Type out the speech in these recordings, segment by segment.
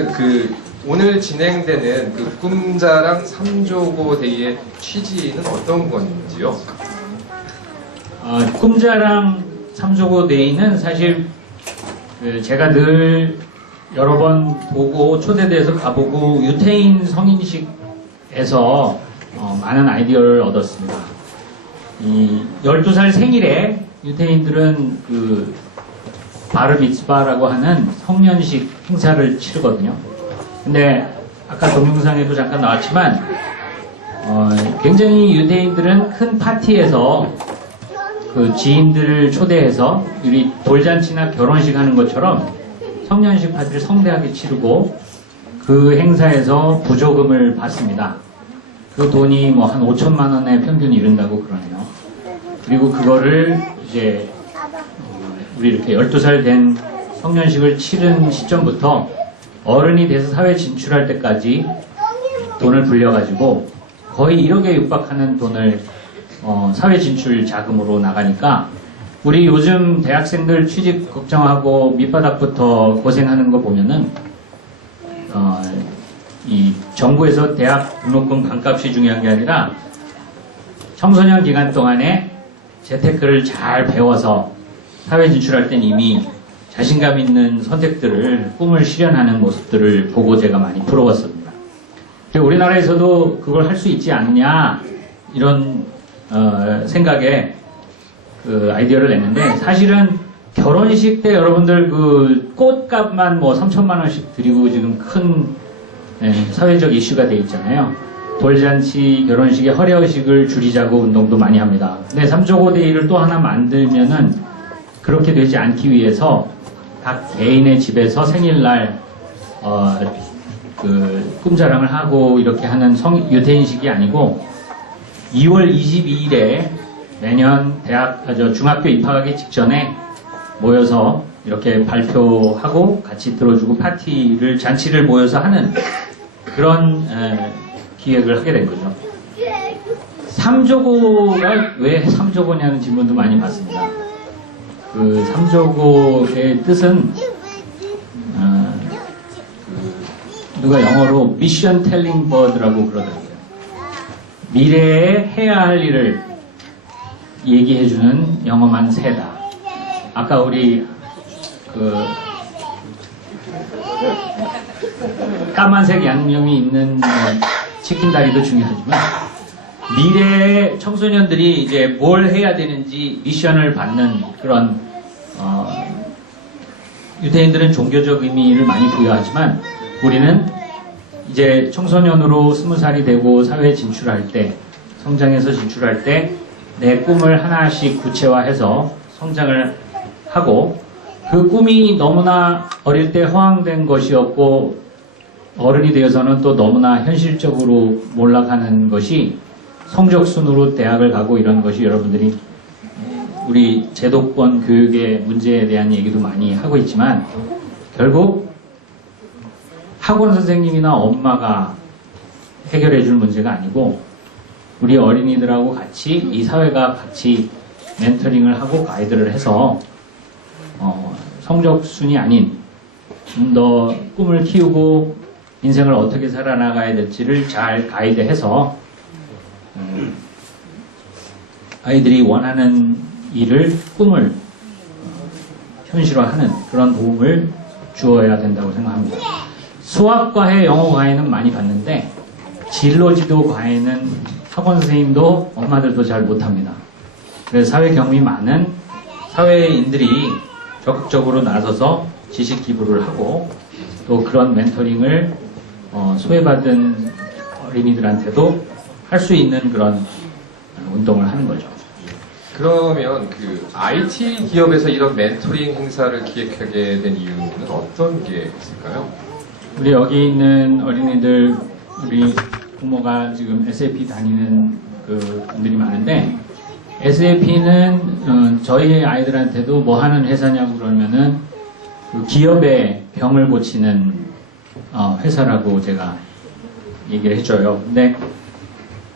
그 오늘 진행되는 그 꿈자랑 3조고 데이의 취지는 어떤 건지요? 꿈자랑 3조고 데이는 사실 제가 늘 여러 번 보고 초대돼서 가보고 유태인 성인식에서 많은 아이디어를 얻었습니다. 이 12살 생일에 유태인들은 그 바르 미츠바라고 하는 성년식 행사를 치르거든요. 근데 아까 동영상에도 잠깐 나왔지만 굉장히 유대인들은 큰 파티에서 그 지인들을 초대해서 우리 돌잔치나 결혼식 하는 것처럼 성년식 파티를 성대하게 치르고 그 행사에서 부조금을 받습니다. 그 돈이 뭐 한 5천만 원에 평균 이른다고 그러네요. 그리고 그거를 이제 우리 이렇게 12살 된 성년식을 치른 시점부터 어른이 돼서 사회 진출할 때까지 돈을 불려가지고 거의 1억에 육박하는 돈을 사회 진출 자금으로 나가니까 우리 요즘 대학생들 취직 걱정하고 밑바닥부터 고생하는 거 보면은 이 정부에서 대학 등록금 반값이 중요한 게 아니라 청소년 기간 동안에 재테크를 잘 배워서 사회 진출할 땐 이미 자신감 있는 선택들을 꿈을 실현하는 모습들을 보고 제가 많이 부러웠습니다. 그리고 우리나라에서도 그걸 할 수 있지 않냐 이런 생각에 그 아이디어를 냈는데 사실은 결혼식 때 여러분들 그 꽃값만 뭐 3천만 원씩 드리고 지금 큰 사회적 이슈가 돼 있잖아요. 돌잔치, 결혼식에 허례의식을 줄이자고 운동도 많이 합니다. 근데 3조고 데이를 또 하나 만들면은 그렇게 되지 않기 위해서 각 개인의 집에서 생일날 그 꿈자랑을 하고 이렇게 하는 유태인식이 아니고 2월 22일에 매년 중학교 입학하기 직전에 모여서 이렇게 발표하고 같이 들어주고 잔치를 모여서 하는 그런 기획을 하게 된 거죠. 3조고가 왜 3조고냐는 질문도 많이 받습니다. 그 3조고의 뜻은 누가 영어로 미션 텔링 버드라고 그러더라고요. 미래에 해야 할 일을 얘기해주는 영험한 새다. 아까 우리 그 까만색 양념이 있는 치킨 다리도 중요하지만 미래의 청소년들이 이제 뭘 해야 되는지 미션을 받는 그런 유대인들은 종교적 의미를 많이 부여하지만 우리는 이제 청소년으로 20살이 되고 사회에 진출할 때 성장해서 진출할 때 내 꿈을 하나씩 구체화해서 성장을 하고 그 꿈이 너무나 어릴 때 허황된 것이었고 어른이 되어서는 또 너무나 현실적으로 몰락하는 것이 성적 순으로 대학을 가고 이런 것이 여러분들이 우리 제도권 교육의 문제에 대한 얘기도 많이 하고 있지만 결국 학원 선생님이나 엄마가 해결해 줄 문제가 아니고 우리 어린이들하고 같이 이 사회가 같이 멘토링을 하고 가이드를 해서 성적 순이 아닌 좀 더 꿈을 키우고 인생을 어떻게 살아나가야 될지를 잘 가이드해서 아이들이 원하는 일을 꿈을 현실화하는 그런 도움을 주어야 된다고 생각합니다. 수학과에 영어과에는 많이 봤는데 진로지도 과에는 학원 선생님도 엄마들도 잘 못합니다. 그래서 사회 경험이 많은 사회인들이 적극적으로 나서서 지식 기부를 하고 또 그런 멘토링을 소외받은 어린이들한테도 할 수 있는 그런 운동을 하는 거죠. 그러면 그 IT 기업에서 이런 멘토링 행사를 기획하게 된 이유는 어떤 게 있을까요? 우리 여기 있는 어린이들, 우리 부모가 지금 SAP 다니는 그 분들이 많은데 SAP는 저희 아이들한테도 뭐 하는 회사냐고 그러면은 그 기업의 병을 고치는 회사라고 제가 얘기를 해줘요. 근데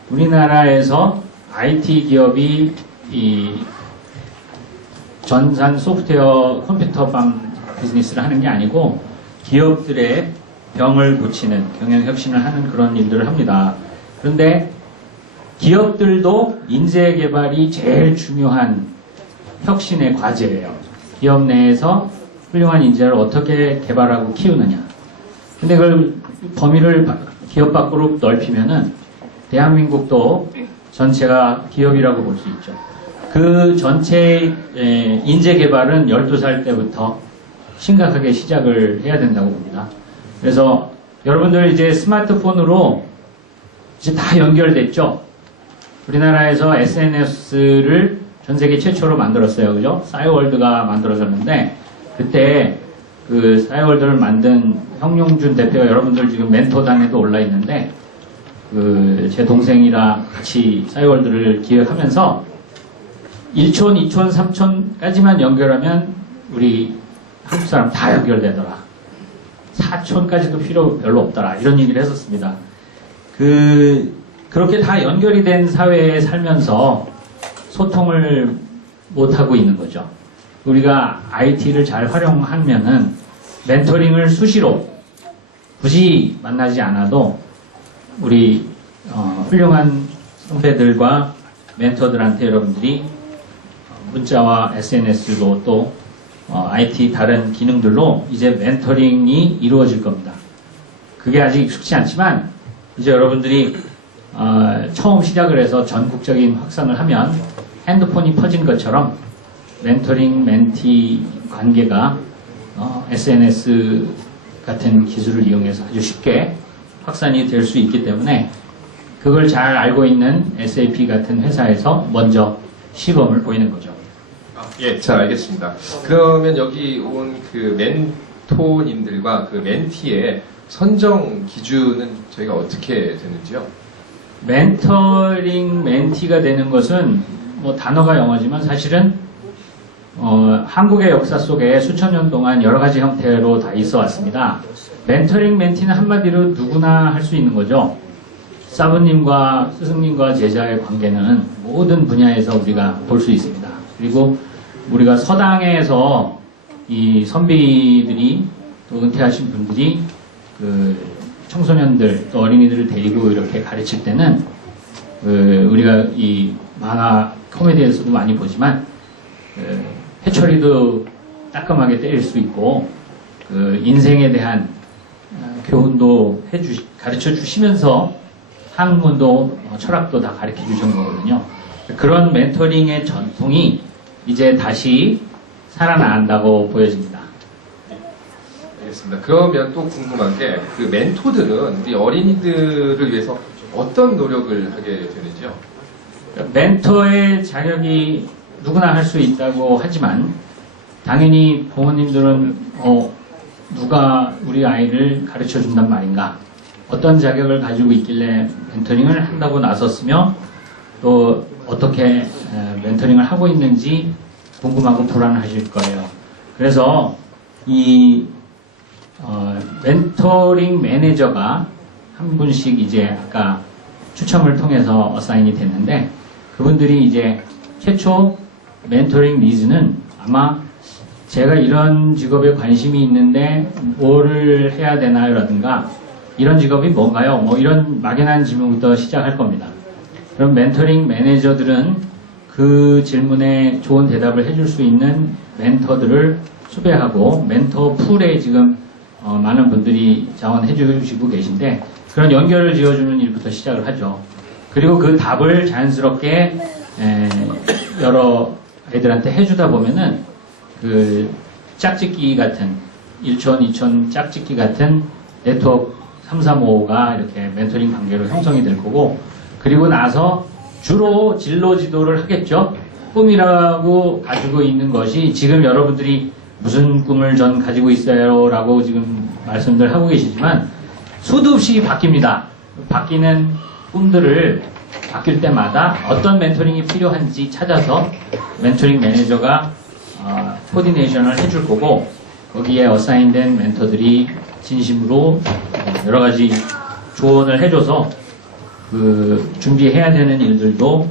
우리나라에서 IT 기업이 이 전산 소프트웨어 컴퓨터방 비즈니스를 하는 게 아니고 기업들의 병을 고치는 경영혁신을 하는 그런 일들을 합니다. 그런데 기업들도 인재 개발이 제일 중요한 혁신의 과제예요. 기업 내에서 훌륭한 인재를 어떻게 개발하고 키우느냐. 근데 그걸 범위를 기업 밖으로 넓히면은 대한민국도 전체가 기업이라고 볼 수 있죠. 그 전체 인재 개발은 12살 때부터 심각하게 시작을 해야 된다고 봅니다. 그래서 여러분들 이제 스마트폰으로 이제 다 연결됐죠? 우리나라에서 SNS를 전 세계 최초로 만들었어요. 그죠? 싸이월드가 만들어졌는데, 그때 그 싸이월드를 만든 형용준 대표가 여러분들 지금 멘토단에도 올라 있는데, 제 동생이랑 같이 싸이월드를 기획하면서 1촌, 2촌, 3촌까지만 연결하면 우리 한국 사람 다 연결되더라. 4촌까지도 필요 별로 없더라. 이런 얘기를 했었습니다. 그렇게 다 연결이 된 사회에 살면서 소통을 못하고 있는 거죠. 우리가 IT를 잘 활용하면은 멘토링을 수시로 굳이 만나지 않아도 우리 훌륭한 선배들과 멘토들한테 여러분들이 문자와 SNS로 또 IT 다른 기능들로 이제 멘토링이 이루어질 겁니다. 그게 아직 익숙치 않지만 이제 여러분들이 처음 시작을 해서 전국적인 확산을 하면 핸드폰이 퍼진 것처럼 멘토링, 멘티 관계가 SNS 같은 기술을 이용해서 아주 쉽게 확산이 될 수 있기 때문에 그걸 잘 알고 있는 SAP 같은 회사에서 먼저 시범을 보이는 거죠. 예, 잘 알겠습니다. 그러면 여기 온 그 멘토님들과 그 멘티의 선정 기준은 저희가 어떻게 되는지요? 멘토링, 멘티가 되는 것은 뭐 단어가 영어지만 사실은 한국의 역사 속에 수천 년 동안 여러 가지 형태로 다 있어 왔습니다. 멘토링, 멘티는 한마디로 누구나 할 수 있는 거죠. 사부님과 스승님과 제자의 관계는 모든 분야에서 우리가 볼 수 있습니다. 그리고 우리가 서당에서 이 선비들이 또 은퇴하신 분들이 그 청소년들 또 어린이들을 데리고 이렇게 가르칠 때는 우리가 이 만화 코미디에서도 많이 보지만 회초리도 따끔하게 때릴 수 있고 인생에 대한 교훈도 가르쳐 주시면서 학문도 철학도 다 가르쳐 주신 거거든요. 그런 멘토링의 전통이 이제 다시 살아난다고 보여집니다. 알겠습니다. 그러면 또 궁금한 게 그 멘토들은 우리 어린이들을 위해서 어떤 노력을 하게 되는지요? 멘토의 자격이 누구나 할 수 있다고 하지만 당연히 부모님들은 누가 우리 아이를 가르쳐 준단 말인가, 어떤 자격을 가지고 있길래 멘토링을 한다고 나섰으며 또 어떻게 멘토링을 하고 있는지 궁금하고 불안하실 거예요. 그래서 이 멘토링 매니저가 한 분씩 이제 아까 추첨을 통해서 어사인이 됐는데, 그분들이 이제 최초 멘토링 니즈는 아마 제가 이런 직업에 관심이 있는데 뭐를 해야 되나요? 라든가 이런 직업이 뭔가요? 뭐 이런 막연한 질문부터 시작할 겁니다. 그럼 멘토링 매니저들은 그 질문에 좋은 대답을 해줄 수 있는 멘토들을 수배하고 멘토 풀에 지금 많은 분들이 자원해 주시고 계신데 그런 연결을 지어주는 일부터 시작을 하죠. 그리고 그 답을 자연스럽게 여러 아이들한테 해주다 보면은 그 짝짓기 같은 1촌, 2촌 짝짓기 같은 네트워크 3, 4, 5가 이렇게 멘토링 관계로 형성이 될 거고, 그리고 나서 주로 진로 지도를 하겠죠. 꿈이라고 가지고 있는 것이 지금 여러분들이 무슨 꿈을 전 가지고 있어요 라고 지금 말씀들 하고 계시지만 수도 없이 바뀝니다. 바뀌는 꿈들을 바뀔 때마다 어떤 멘토링이 필요한지 찾아서 멘토링 매니저가 코디네이션을 해줄 거고, 거기에 어사인된 멘토들이 진심으로 여러 가지 조언을 해줘서 그 준비해야 되는 일들도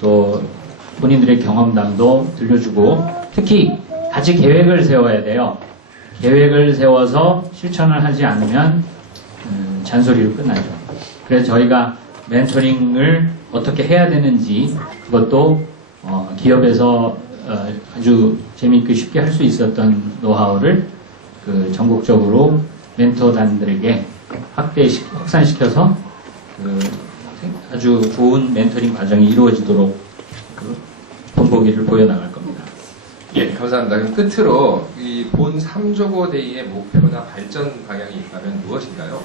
또 본인들의 경험담도 들려주고, 특히 같이 계획을 세워야 돼요. 계획을 세워서 실천을 하지 않으면 잔소리로 끝나죠. 그래서 저희가 멘토링을 어떻게 해야 되는지 그것도 기업에서 아주 재미있게 쉽게 할 수 있었던 노하우를 그 전국적으로 멘토단들에게 확산시켜서 그 아주 좋은 멘토링 과정이 이루어지도록 그 본보기를 보여나갈 겁니다. 예, 감사합니다. 그럼 끝으로 이 본 3조고 데이의 목표나 발전 방향이 있다면 무엇인가요?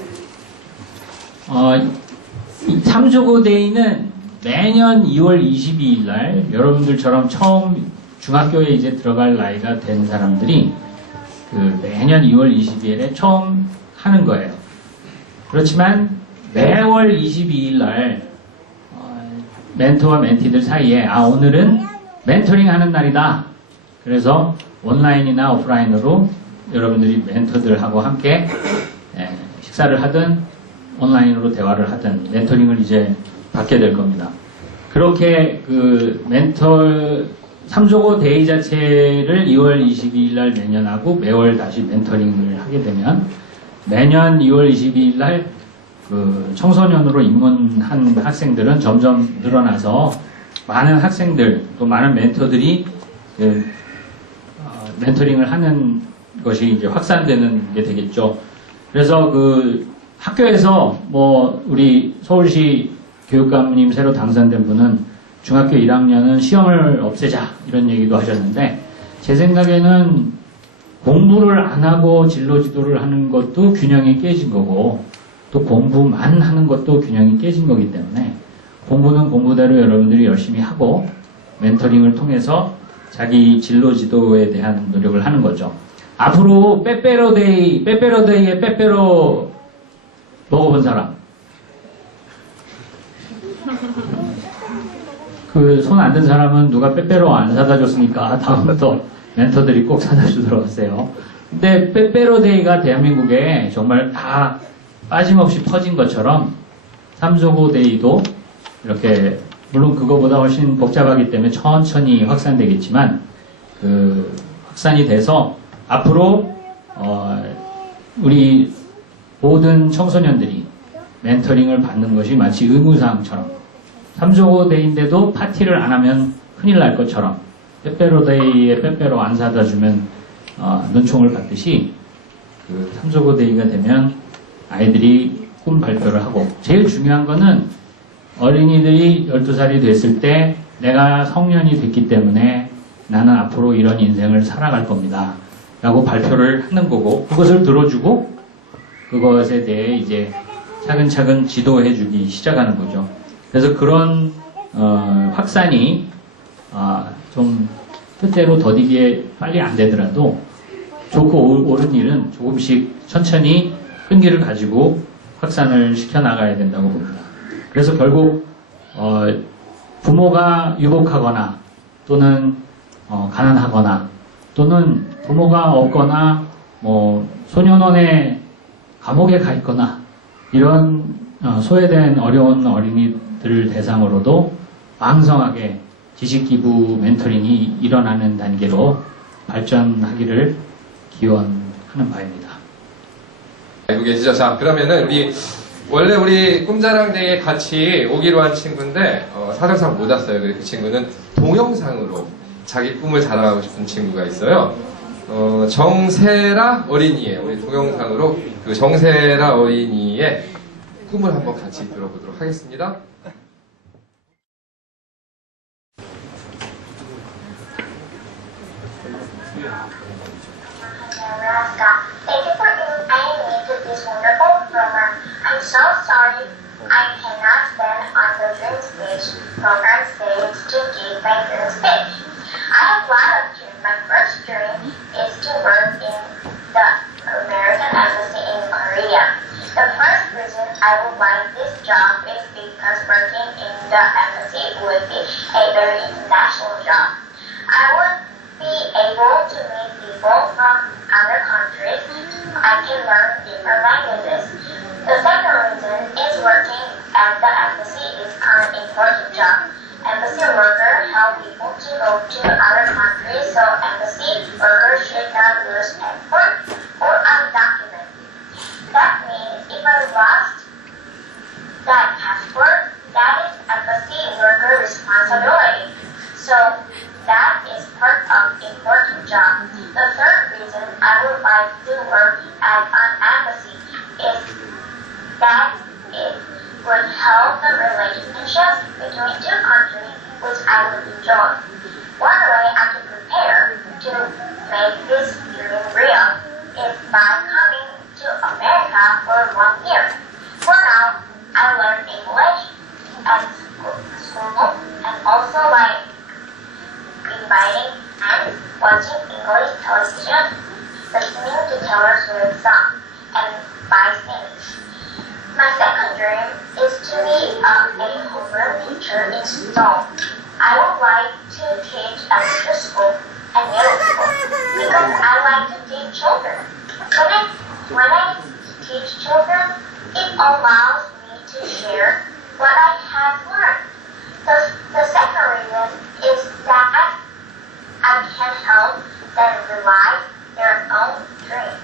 3조고 데이는 매년 2월 22일 날 여러분들처럼 처음 중학교에 이제 들어갈 나이가 된 사람들이 그 매년 2월 22일에 처음 하는 거예요. 그렇지만 매월 22일 날 멘토와 멘티들 사이에 오늘은 멘토링 하는 날이다. 그래서 온라인이나 오프라인으로 여러분들이 멘토들하고 함께 식사를 하든 온라인으로 대화를 하든 멘토링을 이제 받게 될 겁니다. 그렇게 그 멘토 3조고 데이 자체를 2월 22일 날 매년 하고 매월 다시 멘토링을 하게 되면 매년 2월 22일 날 그 청소년으로 입문한 학생들은 점점 늘어나서 많은 학생들 또 많은 멘토들이 그 멘토링을 하는 것이 이제 확산되는 게 되겠죠. 그래서 그 학교에서 뭐 우리 서울시 교육감님 새로 당선된 분은 중학교 1학년은 시험을 없애자 이런 얘기도 하셨는데 제 생각에는 공부를 안 하고 진로 지도를 하는 것도 균형이 깨진 거고 또 공부만 하는 것도 균형이 깨진 거기 때문에 공부는 공부대로 여러분들이 열심히 하고 멘토링을 통해서 자기 진로 지도에 대한 노력을 하는 거죠. 앞으로 빼빼로데이에 빼빼로 먹어본 사람? 그 손 안 든 사람은 누가 빼빼로 안 사다 줬으니까 다음부터 멘토들이 꼭 사다 주도록 하세요. 근데 빼빼로데이가 대한민국에 정말 다 빠짐없이 퍼진 것처럼 3조고 데이도 이렇게 물론 그거보다 훨씬 복잡하기 때문에 천천히 확산되겠지만 그 확산이 돼서 앞으로 우리 모든 청소년들이 멘토링을 받는 것이 마치 의무사항처럼 3조고 데이인데도 파티를 안 하면 큰일 날 것처럼 빼빼로데이에 빼빼로 안 사다 주면 눈총을 받듯이 그 3조고 데이가 되면 아이들이 꿈 발표를 하고 제일 중요한 거는 어린이들이 12살이 됐을 때 내가 성년이 됐기 때문에 나는 앞으로 이런 인생을 살아갈 겁니다. 라고 발표를 하는 거고 그것을 들어주고 그것에 대해 이제 차근차근 지도해 주기 시작하는 거죠. 그래서 그런 확산이 좀 뜻대로 더디게 빨리 안 되더라도 좋고 옳은 일은 조금씩 천천히 끈기를 가지고 확산을 시켜나가야 된다고 봅니다. 그래서 결국 부모가 유복하거나 또는 가난하거나 또는 부모가 없거나 뭐 소년원에 감옥에 가 있거나 이런 소외된 어려운 어린이들 대상으로도 왕성하게 지식기부 멘토링이 일어나는 단계로 발전하기를 기원하는 바입니다. 알고 계시죠? 자, 그러면은 원래 우리 꿈자랑대회에 같이 오기로 한 친구인데 사정상 못 왔어요. 그 친구는 동영상으로 자기 꿈을 자랑하고 싶은 친구가 있어요. 정세라 어린이의 우리 동영상으로 그 정세라 어린이의 꿈을 한번 같이 들어보도록 하겠습니다. Thank you for inviting me to this wonderful program. I'm so sorry I cannot stand on the program stage to give my dream speech. I have a lot of dreams. My first dream is to work in the American Embassy in Korea. The first reason I would like this job is because working in the embassy would be a very international job. I would be able to meet people from other countries. I can learn different languages. The second reason is working at the embassy is an important job. Embassy workers help people to go to other countries, so embassy workers should not lose effort or undocumented. That means if I lost responsibility. So that is part of important job. The third reason I would like to work at an embassy is that it would help the relationships between two countries, which I would enjoy. One way I can prepare to make this dream real is by coming to America for 1 year. For now, I learn English at school and also by inviting and watching English television, listening to Taylor Swift songs, and by singing. My second dream is to be a homeroom teacher in Seoul. I would like to teach elementary school and middle school because I like to teach children. When I teach children, it allows me to share what I have learned. The second reason is that I can help them realize their own dreams.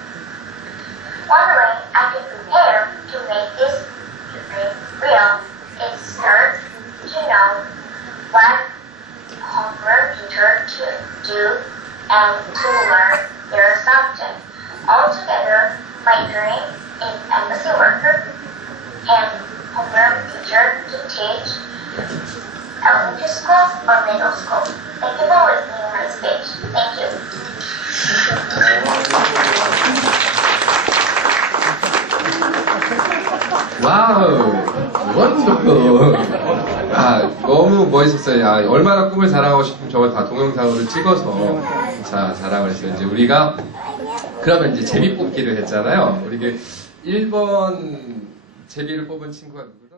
One way I can prepare to make this dream real is first to know what homeroom teacher to do and to learn their subject. Altogether, my dream is embassy worker and homeroom teacher to teach elementary school or middle school. Thank you for listening to my speech. Thank you. 와우, 원더풀. 아, 너무 멋있었어요. 아, 얼마나 꿈을 자랑하고 싶으면 저걸 다 동영상으로 찍어서 자, 자랑을 했어요. 이제 우리가 그러면 이제 제비 뽑기를 했잖아요. 우리 그 1번 제비를 뽑은 친구가 누구죠?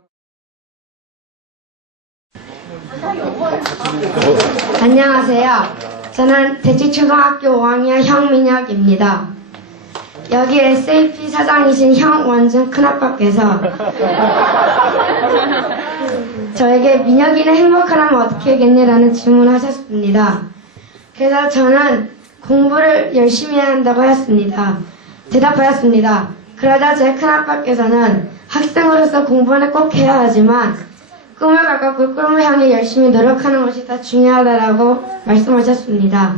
안녕하세요. 저는 대치초등학교 5학년 형민혁입니다. 여기 SAP 사장이신 형원준 큰아빠께서 저에게 민혁이는 행복하려면 어떻게 하겠냐라는 질문을 하셨습니다. 그래서 저는 공부를 열심히 해야 한다고 하였습니다. 대답하였습니다. 그러자 제 큰아빠께서는 학생으로서 공부는 꼭 해야 하지만 꿈을 가깝고 꿈을 향해 열심히 노력하는 것이 더 중요하다라고 말씀하셨습니다.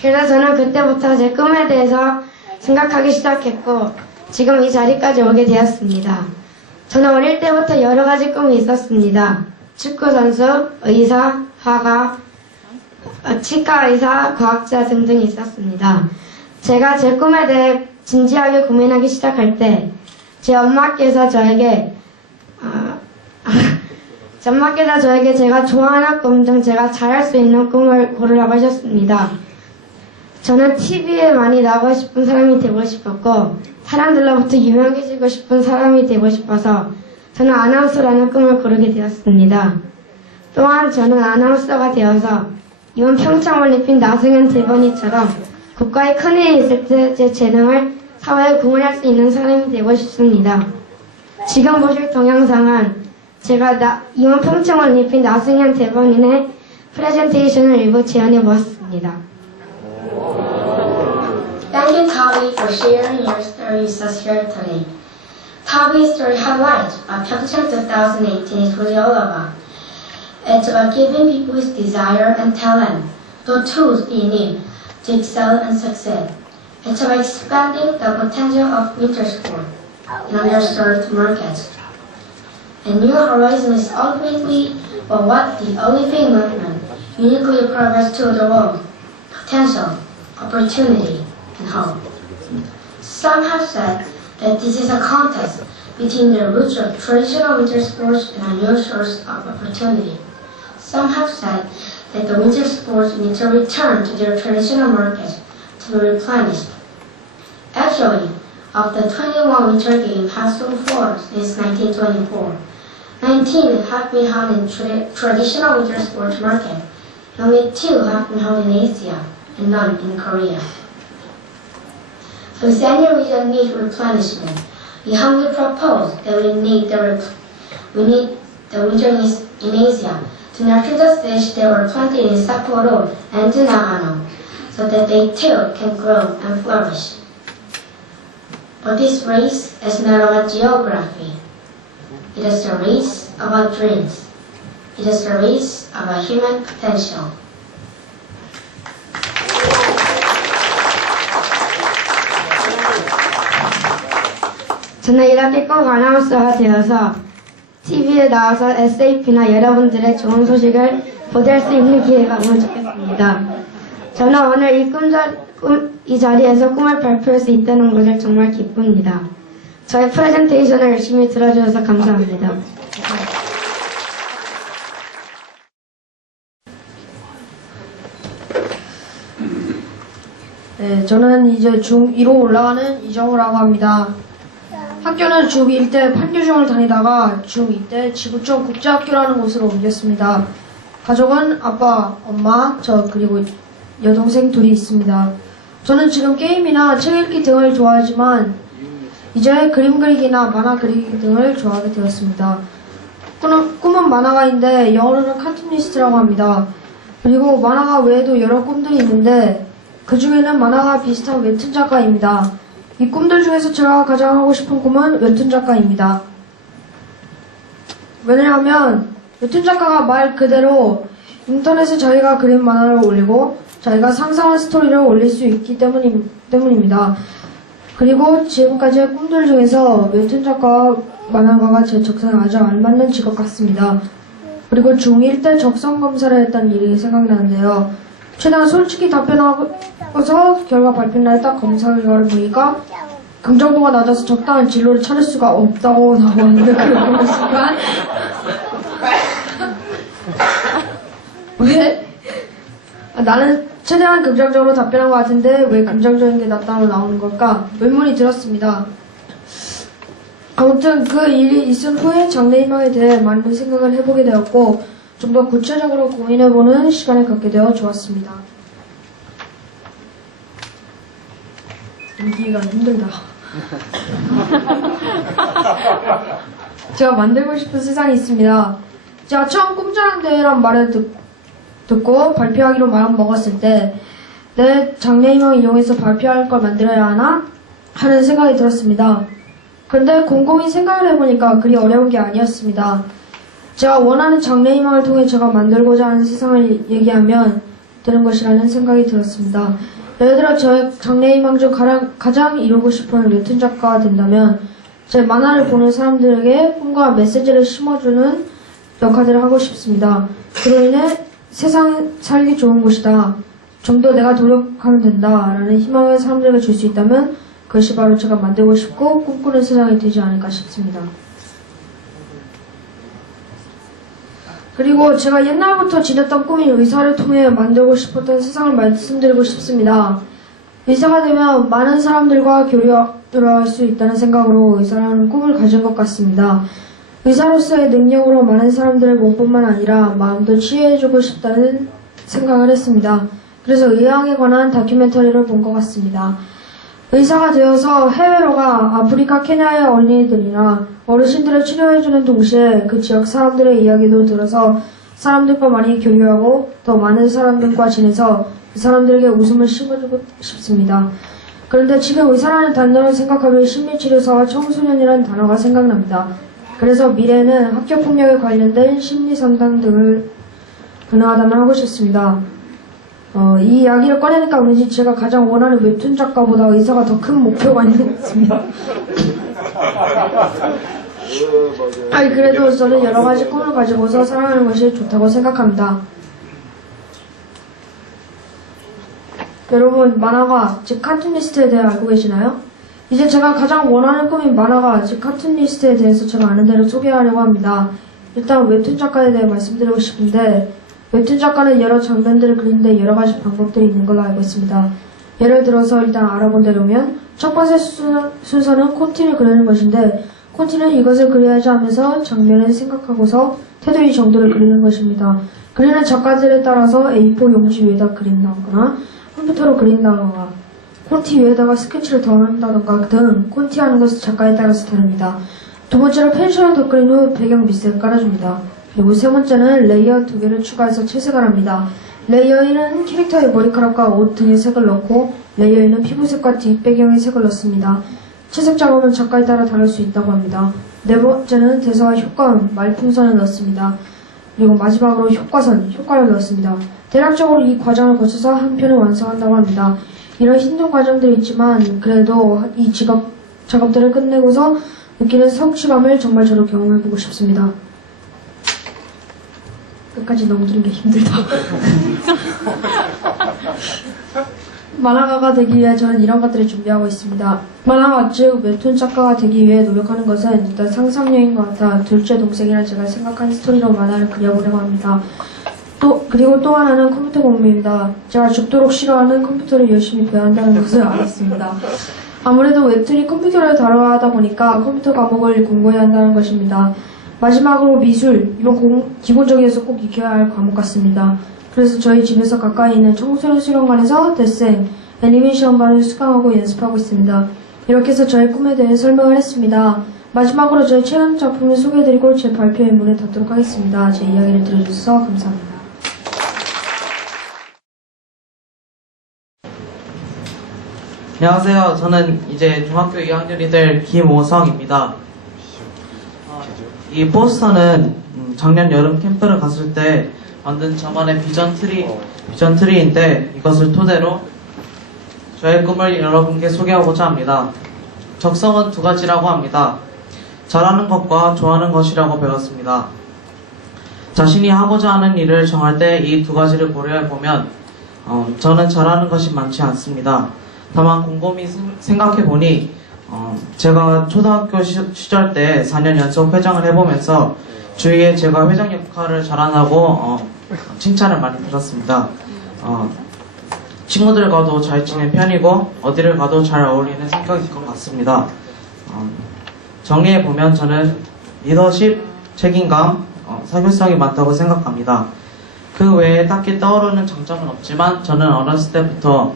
그래서 저는 그때부터 제 꿈에 대해서 생각하기 시작했고 지금 이 자리까지 오게 되었습니다. 저는 어릴 때부터 여러 가지 꿈이 있었습니다. 축구선수, 의사, 화가, 치과의사, 과학자 등등 있었습니다. 제가 제 꿈에 대해 진지하게 고민하기 시작할 때 제 엄마께서 저에게 제가 좋아하는 꿈 중 제가 잘할 수 있는 꿈을 고르라고 하셨습니다. 저는 TV에 많이 나오고 싶은 사람이 되고 싶었고 사람들로부터 유명해지고 싶은 사람이 되고 싶어서 저는 아나운서라는 꿈을 고르게 되었습니다. 또한 저는 아나운서가 되어서 이번 평창올림픽 나승현 대번이처럼 국가에 큰일이 있을 때 제 재능을 사회에 공헌할 수 있는 사람이 되고 싶습니다. 지금 보실 동영상은 제가 이번 평창올림픽 나승현 대번인의 프레젠테이션을 일부 재현해 보았습니다. Thank you, Toby, for sharing your story with us here today. Toby's story highlights what Pyeongchang 2018 is really all about. It's about giving people with desire and talent the tools they need to excel and succeed. It's about expanding the potential of winter sport in underserved markets. And New Horizons is ultimately for what the Olympic movement uniquely provides to the world: potential, opportunity, and hope. Some have said that this is a contest between the roots of traditional winter sports and a new source of opportunity. Some have said that the winter sports need to return to their traditional markets to be replenished. Actually, of the 21 winter games held so far since 1924, 19 have been held in traditional winter sports market, and only 2 have been held in Asia, and none in Korea. So this annual region needs replenishment. We humbly propose that we need the winter in Asia to nurture the fish that were planted in Sapporo and in Nagano, so that they too can grow and flourish. But this race is not about geography. It is a race about dreams. It is the race of a human potential. 저는 이렇게 꼭 아나운서가 되어서 TV에 나와서 SAP나 여러분들의 좋은 소식을 보도할 수 있는 기회가 오면 좋겠습니다. 저는 오늘 이 자리에서 꿈을 발표할 수 있다는 것을 정말 기쁩니다. 저의 프레젠테이션을 열심히 들어주셔서 감사합니다. 네, 저는 이제 중2로 올라가는 이정우라고 합니다. 학교는 중1 때 판교중을 다니다가 중2 때 지구촌 국제학교라는 곳으로 옮겼습니다. 가족은 아빠, 엄마, 저 그리고 여동생 둘이 있습니다. 저는 지금 게임이나 책 읽기 등을 좋아하지만 이제 그림 그리기나 만화 그리기 등을 좋아하게 되었습니다. 꿈은 만화가인데 영어로는 카툰리스트라고 합니다. 그리고 만화가 외에도 여러 꿈들이 있는데 그 중에는 만화가 비슷한 웹툰 작가입니다. 이 꿈들 중에서 제가 가장 하고 싶은 꿈은 웹툰 작가입니다. 왜냐하면 웹툰 작가가 말 그대로 인터넷에 자기가 그린 만화를 올리고 자기가 상상한 스토리를 올릴 수 있기 때문입니다. 그리고 지금까지의 꿈들 중에서 웹툰 작가와 만화가가 제 적성에 아주 알맞는 직업 같습니다. 그리고 중1 때 적성 검사를 했던 일이 생각나는데요. 최대한 솔직히 답변하고서 결과 발표날 딱 검사 결과를 보니까 긍정도가 낮아서 적당한 진로를 찾을 수가 없다고 나왔는데 그런 순간 왜? 나는 최대한 긍정적으로 답변한 것 같은데 왜 긍정적인 게 낫다고 나오는 걸까? 의문이 들었습니다. 아무튼 그 일이 있은 후에 장래희망에 대해 많은 생각을 해보게 되었고 좀 더 구체적으로 고민해보는 시간을 갖게 되어 좋았습니다. 연기가 힘들다. 제가 만들고 싶은 세상이 있습니다. 제가 처음 꿈자랑 대회란 말을 듣고 발표하기로 마음 먹었을 때 내 장래희망을 이용해서 발표할 걸 만들어야 하나 하는 생각이 들었습니다. 그런데 곰곰이 생각을 해보니까 그리 어려운 게 아니었습니다. 제가 원하는 장래희망을 통해 제가 만들고자 하는 세상을 얘기하면 되는 것이라는 생각이 들었습니다. 예를 들어 저의 장래희망 중 가장 이루고 싶은 웹툰 작가가 된다면 제 만화를 보는 사람들에게 꿈과 메시지를 심어주는 역할들을 하고 싶습니다. 그로 인해 세상 살기 좋은 곳이다. 좀 더 내가 노력하면 된다. 라는 희망을 사람들에게 줄 수 있다면 그것이 바로 제가 만들고 싶고 꿈꾸는 세상이 되지 않을까 싶습니다. 그리고 제가 옛날부터 지녔던 꿈인 의사를 통해 만들고 싶었던 세상을 말씀드리고 싶습니다. 의사가 되면 많은 사람들과 교류를 할 수 있다는 생각으로 의사라는 꿈을 가진 것 같습니다. 의사로서의 능력으로 많은 사람들의 몸뿐만 아니라 마음도 치유해주고 싶다는 생각을 했습니다. 그래서 의학에 관한 다큐멘터리를 본 것 같습니다. 의사가 되어서 해외로 가 아프리카 케냐의 어린이들이나 어르신들을 치료해주는 동시에 그 지역 사람들의 이야기도 들어서 사람들과 많이 교류하고 더 많은 사람들과 지내서 그 사람들에게 웃음을 심어주고 싶습니다. 그런데 지금 의사라는 단어를 생각하면 심리치료사와 청소년이라는 단어가 생각납니다. 그래서 미래에는 학교폭력에 관련된 심리상담 등을 가능하다면 하고 싶습니다. 이 이야기를 꺼내니까 왠지 제가 가장 원하는 웹툰 작가보다 의사가 더 큰 목표가 있는 것 같습니다. 아니 그래도 저는 여러 가지 꿈을 가지고서 살아가는 것이 좋다고 생각합니다. 여러분 만화가 즉 카툰리스트에 대해 알고 계시나요? 이제 제가 가장 원하는 꿈인 만화가 즉 카툰리스트에 대해서 제가 아는 대로 소개하려고 합니다. 일단 웹툰 작가에 대해 말씀드리고 싶은데 웹툰 작가는 여러 장면들을 그리는데 여러 가지 방법들이 있는 걸로 알고 있습니다. 예를 들어서 일단 알아본다면 첫 번째 순서는 콘티를 그리는 것인데 콘티는 이것을 그려야지 하면서 장면을 생각하고서 테두리 정도를 그리는 것입니다. 그리는 작가들에 따라서 A4 용지 위에다 그린다거나 컴퓨터로 그린다거나 콘티 위에다가 스케치를 더한다던가 등 콘티하는 것은 작가에 따라서 다릅니다. 두 번째로 펜션을 덧그린 후 배경 밑색을 깔아줍니다. 그리고 세 번째는 레이어 2개를 추가해서 채색을 합니다. 레이어 1은 캐릭터의 머리카락과 옷 등의 색을 넣고 레이어 2는 피부색과 뒷배경의 색을 넣습니다. 채색 작업은 작가에 따라 다를 수 있다고 합니다. 네 번째는 대사와 효과음, 말풍선을 넣습니다. 그리고 마지막으로 효과를 넣었습니다. 대략적으로 이 과정을 거쳐서 한 편을 완성한다고 합니다. 이런 힘든 과정들이 있지만 그래도 이 작업들을 끝내고서 느끼는 성취감을 정말 저도 경험해보고 싶습니다. 끝까지 너무 들은 게 힘들다. 만화가가 되기 위해 저는 이런 것들을 준비하고 있습니다. 만화가 즉 웹툰 작가가 되기 위해 노력하는 것은 일단 상상력인 것 같아 둘째 동생이란 제가 생각한 스토리로 만화를 그려보려고 합니다. 그리고 또 하나는 컴퓨터 공부입니다. 제가 죽도록 싫어하는 컴퓨터를 열심히 배워야 한다는 것을 알았습니다. 아무래도 웹툰이 컴퓨터를 다뤄야 하다 보니까 컴퓨터 과목을 공부해야 한다는 것입니다. 마지막으로 미술, 이건 기본적이어서 꼭 익혀야 할 과목 같습니다. 그래서 저희 집에서 가까이 있는 청소년 수련관에서 데생, 애니메이션 반을 수강하고 연습하고 있습니다. 이렇게 해서 저의 꿈에 대해 설명을 했습니다. 마지막으로 저의 최근 작품을 소개해드리고 제 발표의 문을 닫도록 하겠습니다. 제 이야기를 들어주셔서 감사합니다. 안녕하세요. 저는 이제 중학교 2학년이 될 김오성입니다. 이 포스터는 작년 여름 캠프를 갔을 때 만든 저만의 비전 트리인데 이것을 토대로 저의 꿈을 여러분께 소개하고자 합니다. 적성은 두 가지라고 합니다. 잘하는 것과 좋아하는 것이라고 배웠습니다. 자신이 하고자 하는 일을 정할 때 이 두 가지를 고려해보면 저는 잘하는 것이 많지 않습니다. 다만 곰곰이 생각해보니 제가 초등학교 시절 때 4년 연속 회장을 해보면서 주위에 제가 회장 역할을 잘한다고 칭찬을 많이 들었습니다. 친구들과도 잘 지낸 편이고 어디를 가도 잘 어울리는 성격인 것 같습니다. 정리해보면 저는 리더십, 책임감, 사교성이 많다고 생각합니다. 그 외에 딱히 떠오르는 장점은 없지만 저는 어렸을 때부터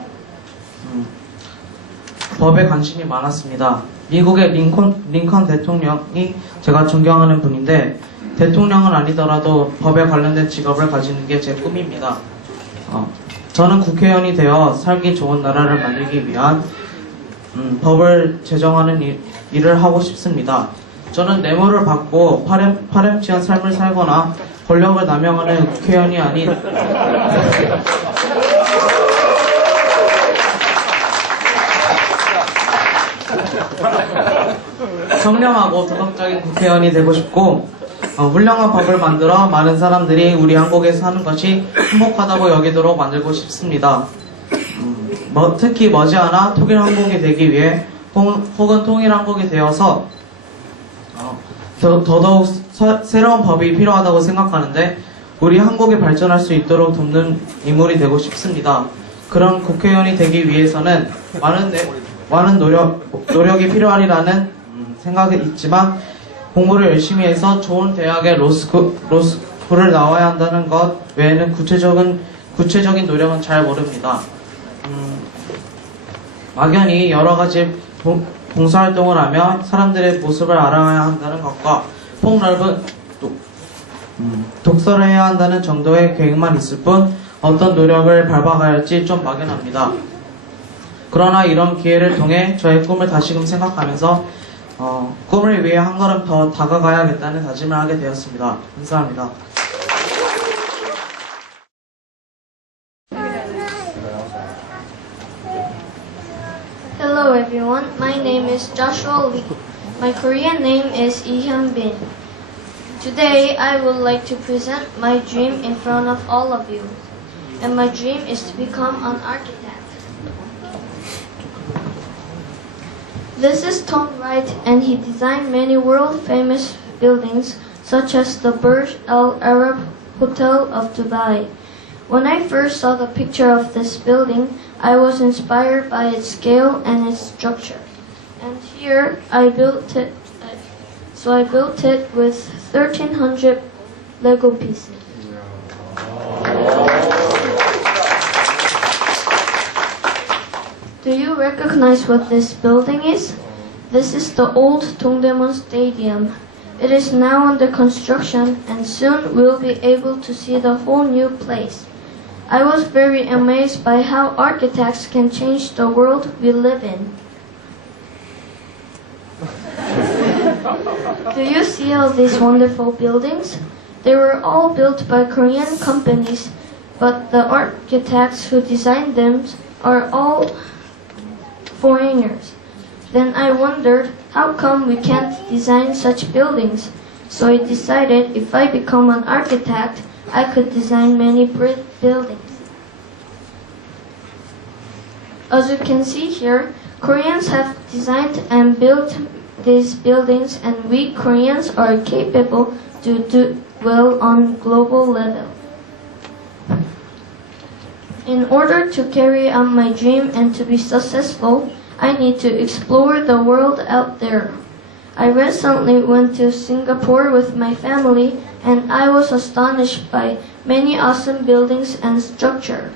법에 관심이 많았습니다. 미국의 링컨 대통령이 제가 존경하는 분인데 대통령은 아니더라도 법에 관련된 직업을 가지는 게 제 꿈입니다. 저는 국회의원이 되어 살기 좋은 나라를 만들기 위한 법을 제정하는 일을 하고 싶습니다. 저는 뇌물을 받고 파렴치한 삶을 살거나 권력을 남용하는 국회의원이 아닌 청렴하고 도덕적인 국회의원이 되고 싶고 훌륭한 법을 만들어 많은 사람들이 우리 한국에 사는 것이 행복하다고 여기도록 만들고 싶습니다. 특히 머지않아 통일 한국이 되기 위해 혹은 통일 한국이 되어서 더더욱 새로운 법이 필요하다고 생각하는데 우리 한국이 발전할 수 있도록 돕는 인물이 되고 싶습니다. 그런 국회의원이 되기 위해서는 많은 노력이 필요하리라는 생각이 있지만 공부를 열심히 해서 좋은 대학의 로스쿨을 나와야 한다는 것 외에는 구체적인 노력은 잘 모릅니다. 막연히 여러 가지 봉사활동을 하며 사람들의 모습을 알아야 한다는 것과 폭넓은 독서를 해야 한다는 정도의 계획만 있을 뿐 어떤 노력을 밟아가야 할지 좀 막연합니다. 그러나 이런 기회를 통해 저의 꿈을 다시금 생각하면서 꿈을 위해 한 걸음 더 다가가야겠다는 다짐을 하게 되었습니다. 감사합니다. Hello everyone, my name is Joshua Lee. My Korean name is Lee Hyun Bin. Today I would like to present my dream in front of all of you. And my dream is to become an architect. This is Tom Wright, and he designed many world-famous buildings such as the Burj Al Arab Hotel of Dubai. When I first saw the picture of this building, I was inspired by its scale and its structure. And here I built it. So I built it with 1,300 Lego pieces. Do you recognize what this building is? This is the old Dongdaemun Stadium. It is now under construction and soon we'll be able to see the whole new place. I was very amazed by how architects can change the world we live in. Do you see all these wonderful buildings? They were all built by Korean companies, but the architects who designed them are all foreigners. Then I wondered, how come we can't design such buildings? So I decided if I become an architect, I could design many buildings. As you can see here, Koreans have designed and built these buildings, and we Koreans are capable to do well on global level. In order to carry out my dream and to be successful, I need to explore the world out there. I recently went to Singapore with my family, and I was astonished by many awesome buildings and structure.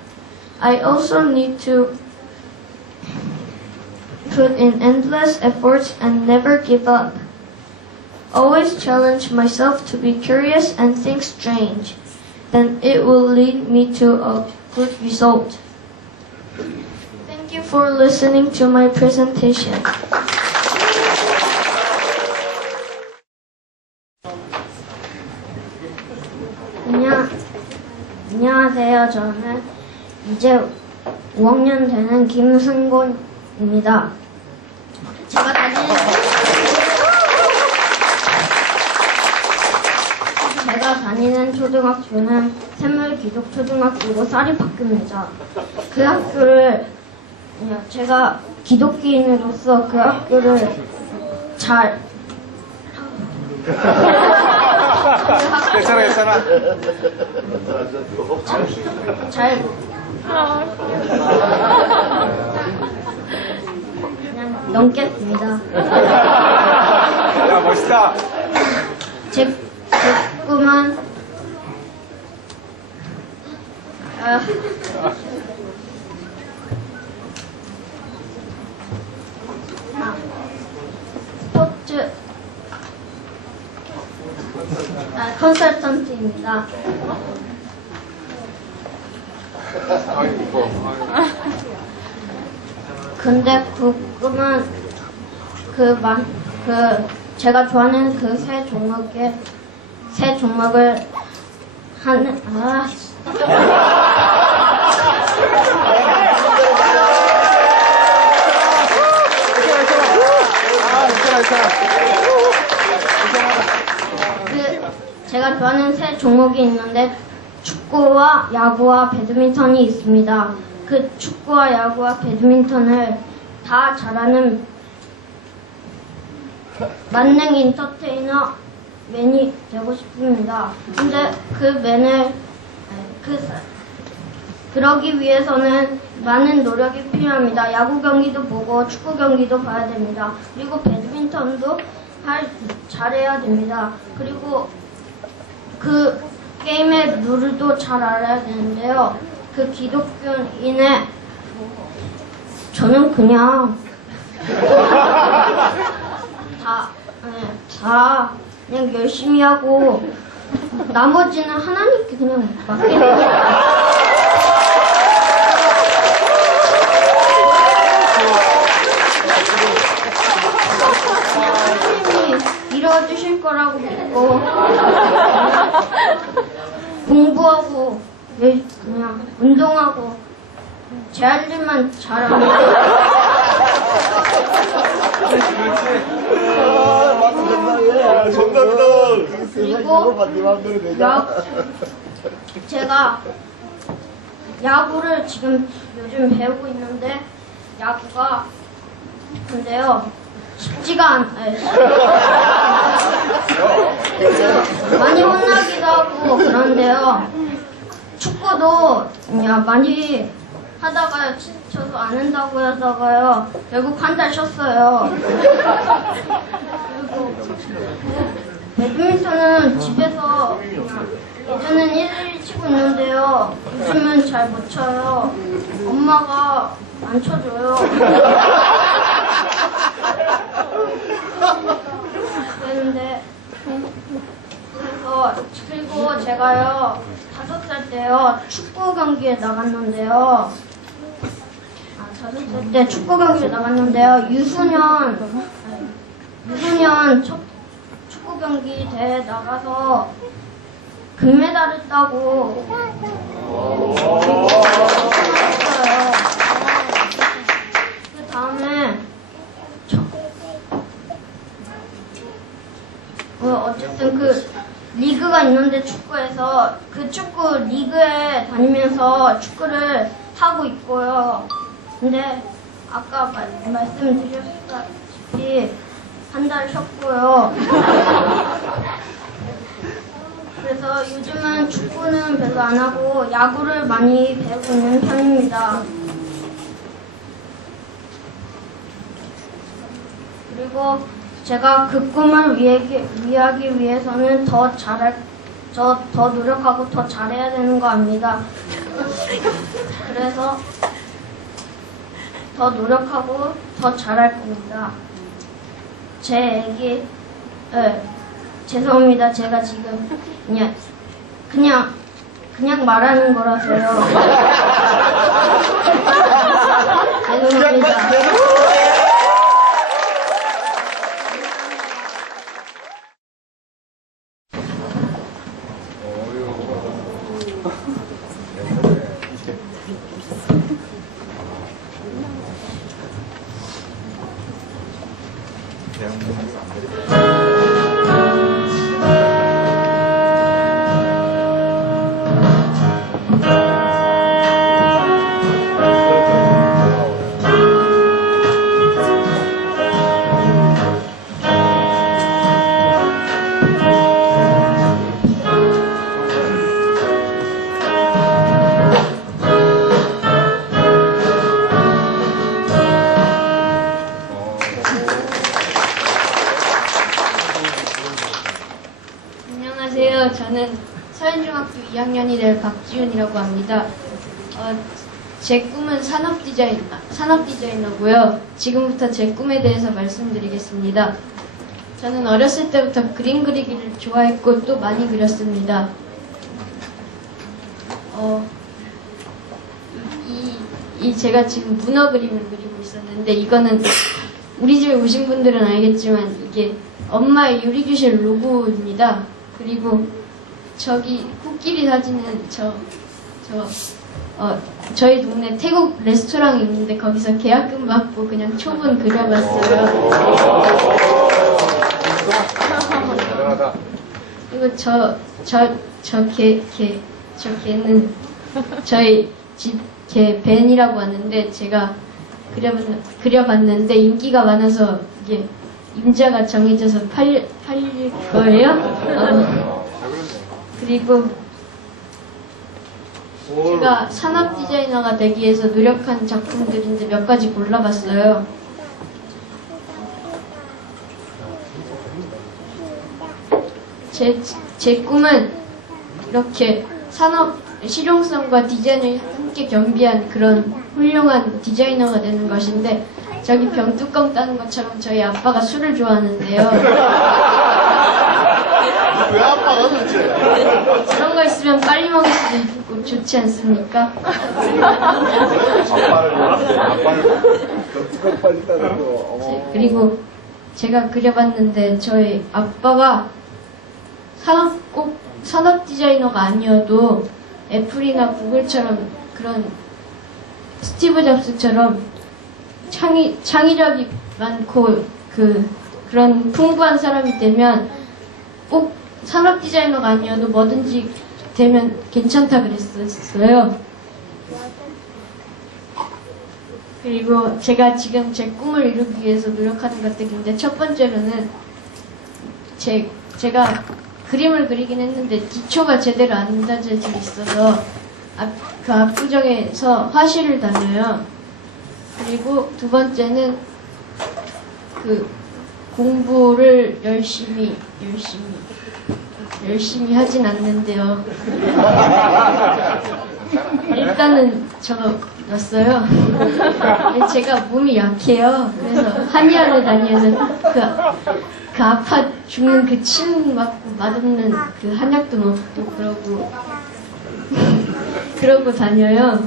I also need to put in endless efforts and never give up. Always challenge myself to be curious and think strange. Then it will lead me to a good result. Thank you for listening to my presentation. 안녕하세요. 저는 이제 5학년 되는 김승곤입니다. 제가 다니는 초등학교는 샘물기독초등학교고 사립학교입니다. 그 학교를 제가 기독교인으로서 그 학교를 잘 괜찮아. 잘 그냥 넘겠습니다. 야, 멋있다. 제 꿈은 스포츠 컨설턴트입니다. 근데 그 꿈은 제가 좋아하는 그 세 종목을 하는 제가 좋아하는 세 종목이 있는데 축구와 야구와 배드민턴이 있습니다. 그 축구와 야구와 배드민턴을 다 잘하는 만능 인터테이너 맨이 되고 싶습니다. 근데 그러기 위해서는 많은 노력이 필요합니다. 야구 경기도 보고 축구 경기도 봐야 됩니다. 그리고 배드민턴도 잘해야 됩니다. 그리고 그 게임의 룰도 잘 알아야 되는데요. 그 기독교인의 저는 그냥 그냥 열심히 하고 나머지는 하나님께 그냥 맡겨요. 하나님이 이루어주실 거라고 믿고 공부하고 그냥 운동하고 제 할 일만 잘하면 그리고 제가 야구를 지금 요즘 배우고 있는데 근데요 쉽지가 않아요. 많이 혼나기도 하고 그런데요. 축구도 그냥 많이 하다가 지쳐서 안 한다고 하다가요. 결국 한 달 쉬었어요. 그리고 배드민턴은 집에서 예전엔 일일이 치고 있는데요. 요즘은 잘 못 쳐요. 엄마가 안 쳐줘요. 그리고 제가요 5살 때요 축구 경기에 나갔는데요. 5살 때 축구 경기에 나갔는데요. 유소년 축구 경기 대회 나가서 금메달을 따고 그 다음에 어쨌든 그 리그가 있는데 축구에서 그 축구 리그에 다니면서 축구를 하고 있고요. 근데 아까 말씀드렸다시피 한 달 쉬었고요. 그래서 요즘은 축구는 별로 안 하고 야구를 많이 배우고 있는 편입니다. 그리고 제가 그 꿈을 위하기 위해서는 더 노력하고 더 잘해야 되는 거 압니다. 그래서 더 노력하고 더 잘할 겁니다. 제 얘기, 죄송합니다. 제가 지금 그냥 말하는 거라서요. 죄송합니다. 안녕하세요. 저는 서현중학교 2학년이 될 박지훈이라고 합니다. 제 꿈은 산업디자이너고요. 지금부터 제 꿈에 대해서 말씀드리겠습니다. 저는 어렸을 때부터 그림 그리기를 좋아했고 또 많이 그렸습니다. 제가 지금 문어 그림을 그리고 있었는데 이거는 우리 집에 오신 분들은 알겠지만 이게 엄마의 유리교실 로고입니다. 그리고 저기 코끼리 사진은 저희 동네 태국 레스토랑이 있는데 거기서 계약금 받고 그냥 초본 그려봤어요. 그리고 저 개는 저희 집 개 벤이라고 하는데 제가 그려봤는데 인기가 많아서 이게 임자가 정해져서 팔릴 거예요. 그리고 제가 산업 디자이너가 되기 위해서 노력한 작품들인데 몇 가지 골라봤어요. 제 꿈은 이렇게 실용성과 디자인을 함께 겸비한 그런 훌륭한 디자이너가 되는 것인데 저기 병뚜껑 따는 것처럼 저희 아빠가 술을 좋아하는데요. 왜 아빠가 도대체? 그런 거 있으면 빨리 먹을 수도 있고 좋지 않습니까? 아빠를 뚜껑 빨리 따는 거. 그리고 제가 그려봤는데 저희 아빠가 꼭 산업 디자이너가 아니어도 애플이나 구글처럼 그런 스티브 잡스처럼 창의력이 많고 그런 풍부한 사람이 되면 꼭 산업 디자이너가 아니어도 뭐든지 되면 괜찮다 그랬었어요. 그리고 제가 지금 제 꿈을 이루기 위해서 노력하는 것들인데 첫 번째로는 제가 그림을 그리긴 했는데 기초가 제대로 안 다져져 있어서 그 압구정에서 화실을 다녀요. 그리고 두 번째는 그 공부를 열심히 하진 않는데요. 일단은 적어놨어요. 제가 몸이 약해요. 그래서 한의원에 다니면서 그 아파 죽는 그 침 맞고 맛없는 그 한약도 먹고 그러고 다녀요.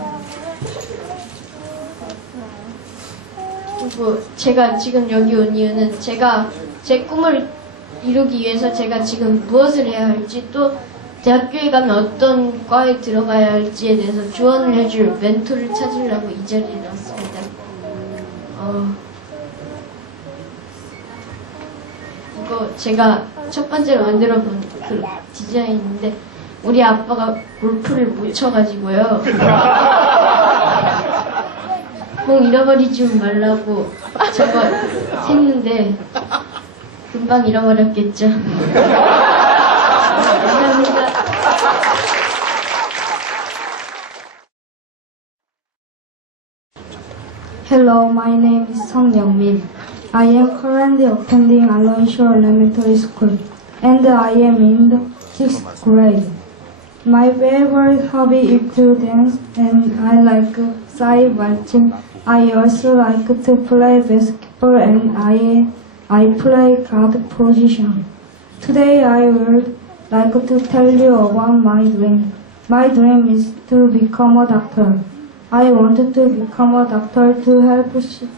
그리고 제가 지금 여기 온 이유는 제가 제 꿈을 이루기 위해서 제가 지금 무엇을 해야 할지 또 대학교에 가면 어떤 과에 들어가야 할지에 대해서 조언을 해줄 멘토를 찾으려고 이 자리에 왔습니다. 이거 제가 첫 번째로 만들어 본 그 디자인인데 우리 아빠가 골프를 못 쳐가지고요. 공 잃어버리지 말라고 저거 했는데 금방 잃어버렸겠죠. 감사합니다. Hello, my name is Song Youngmin. I am currently attending Alonshore Elementary School, and I am in the 6th grade. My favorite hobby is to dance, and I like side watching. I also like to play basketball, and I play guard position. Today I would like to tell you about my dream. My dream is to become a doctor. I wanted to become a doctor to help sick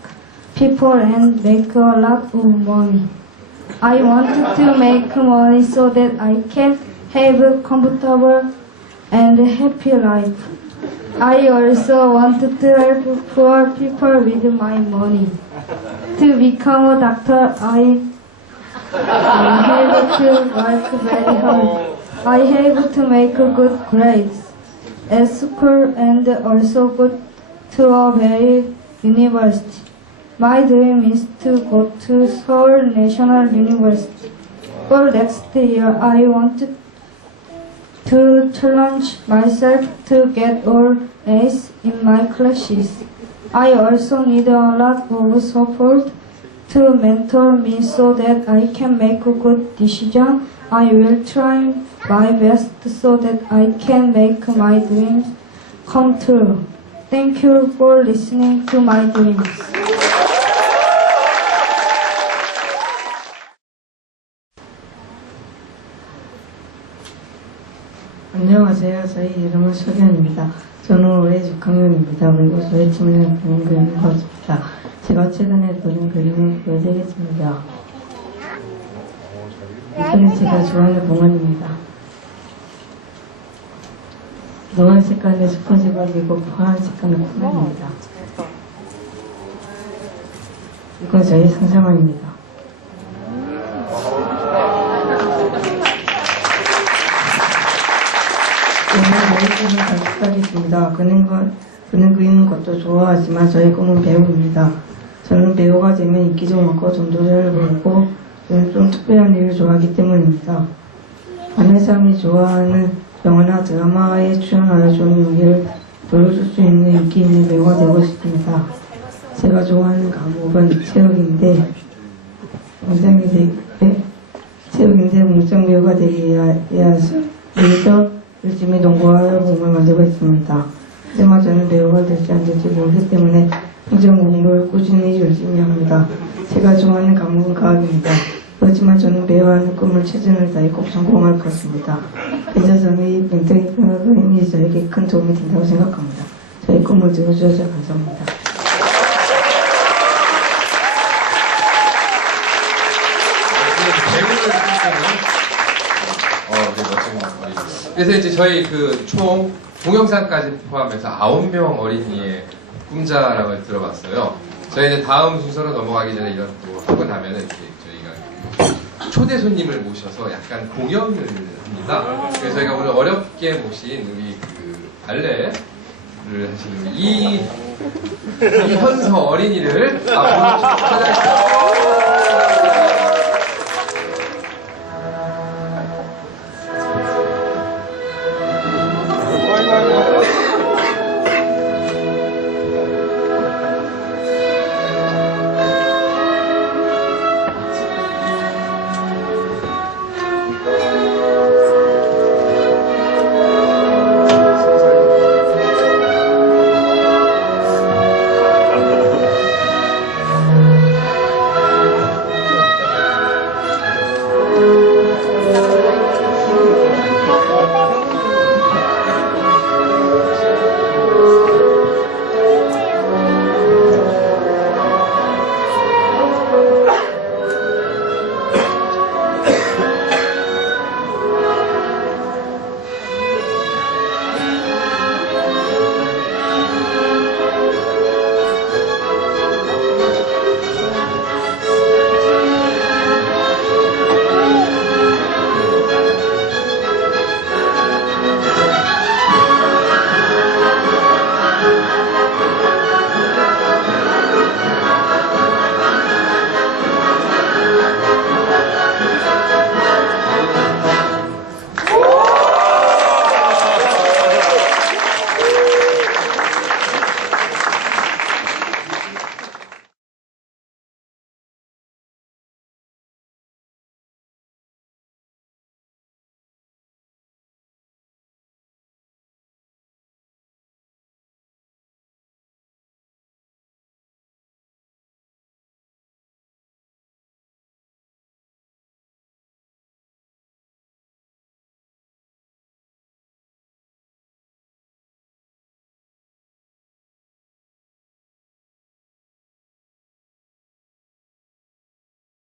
people and make a lot of money. I wanted to make money so that I can have a comfortable and happy life. I also wanted to help poor people with my money. To become a doctor, I have to work very hard. I have to make good grades at school and also go to a very university. My dream is to go to Seoul National University. For next year, I want to challenge myself to get all A's in my classes. I also need a lot of support to mentor me so that I can make a good decision. I will try my best so that I can make my dreams come true. Thank you for listening to my dreams. 안녕하세요. 저희 이름은 석연입니다. 저는 올해 6학년입니다. 그리고 저희 팀은 그림 그리는 것입니다. 제가 최근에 그린 그림을 보여드리겠습니다. 이거는 제가 좋아하는 봉안입니다. 노란 색깔의 스펀지밥이고 파란 색깔의 콜라입니다. 이건 저희 상상화입니다. 오늘 저희 꿈을 간직하겠습니다. 그는 그리는 것도 좋아하지만 저희 꿈은 배우입니다. 저는 배우가 되면 인기도 많고 돈도 잘 벌고 저는 좀 특별한 일을 좋아하기 때문입니다. 많은 사람이 좋아하는 영화나 드라마에 출연하여 좋은 연기를 보여줄 수 있는 인기 있는 배우가 되고 싶습니다. 제가 좋아하는 과목은 체육인데 문장 배우가 되기 위해서 열심히 농구하여 몸을 만들고 있습니다. 하지만 저는 배우가 될지 안 될지 모르기 때문에 평생 공부를 꾸준히 열심히 합니다. 제가 좋아하는 과목은 과학입니다. 그렇지만 저는 배우하는 꿈을 최선을 다해 꼭 성공할 것입니다. 그래서 저는 이 멘토링 프로그램이 저에게 큰 도움이 된다고 생각합니다. 저희 꿈을 들어주셔서 감사합니다. 그래서 이제 저희 그 총 동영상까지 포함해서 9명 어린이의 꿈자랑을 들어봤어요. 저희 이제 다음 순서로 넘어가기 전에 이런 또 하고 나면은 이제 저희가 초대 손님을 모셔서 약간 공연을 합니다. 그래서 저희가 오늘 어렵게 모신 우리 그 발레를 하시는 이현서 어린이를 앞으로 찾아주세요.